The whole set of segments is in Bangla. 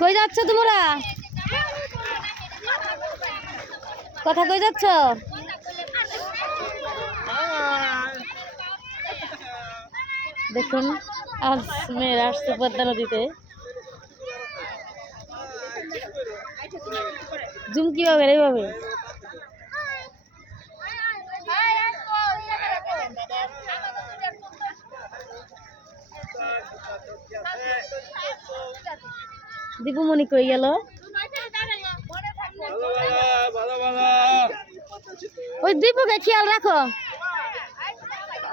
কই যাচ্ছ তোমরা? কথা কই যাচ্ছ? দেখুন আজ মেয়েরা আসছে পদ্মা নদীতে। জুম কিভাবে এইভাবে দীপুমণি কই গেল? ওই দীপুকে খেয়াল রাখো।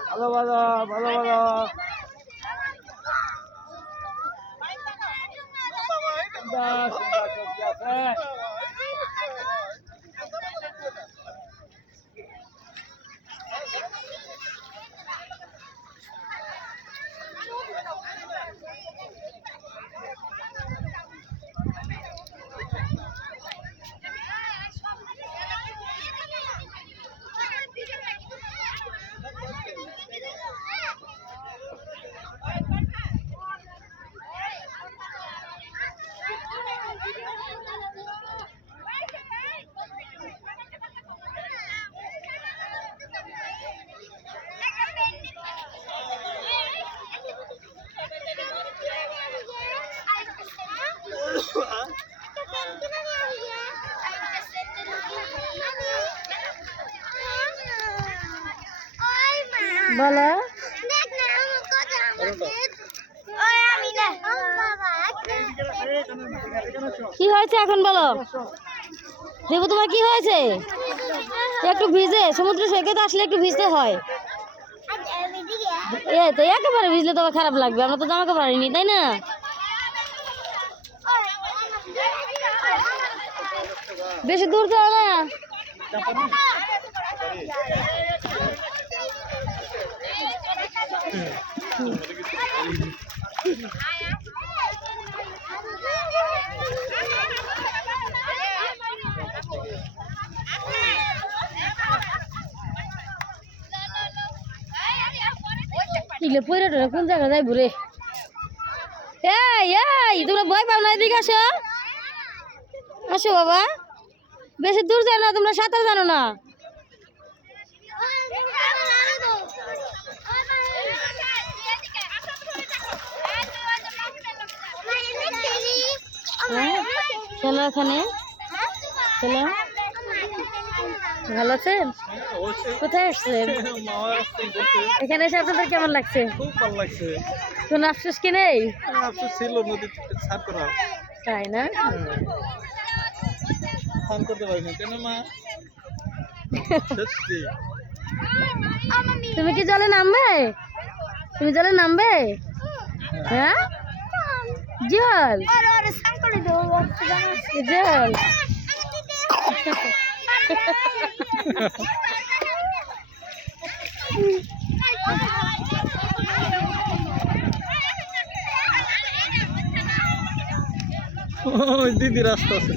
ভালো ভালো ভালো ভালো বলো কি হয়েছে এখন বলো? দেবু তোমার কি হয়েছে? একটু ভিজে সমুদ্র সৈকতে আসলে একটু ভিজতে হয়। এই তো একেবারে ভিজলে তোমার খারাপ লাগবে, আমরা তো জামা কাপড় আনিনি তাই না? বেশি দূর যাও না। কোন জায়গা যাই ঘুরে? এই তোমরা ভয় পাও না, এদিকে আসো। আসো বাবা, বেশি দূর যায় না, তোমরা সাঁতার জানো না। চলো এখানে চলো। ভালো আছেন? কোথায় আসছেন? এখানে এসে আপনাদের কেমন লাগছে? খুব ভালো লাগছে। কোন আফসোস কি নেই? আফসোস ছিল নদীতে স্নান করা, তাই না? স্নান করতে পারি না কেন মা? সত্যি তুমি কি জলে নামবে? তুমি জলে নামবে? হ্যাঁ জল জল দিদি রাস্তা আছে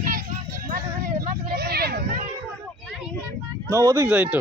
না, ওদিক যাই তো।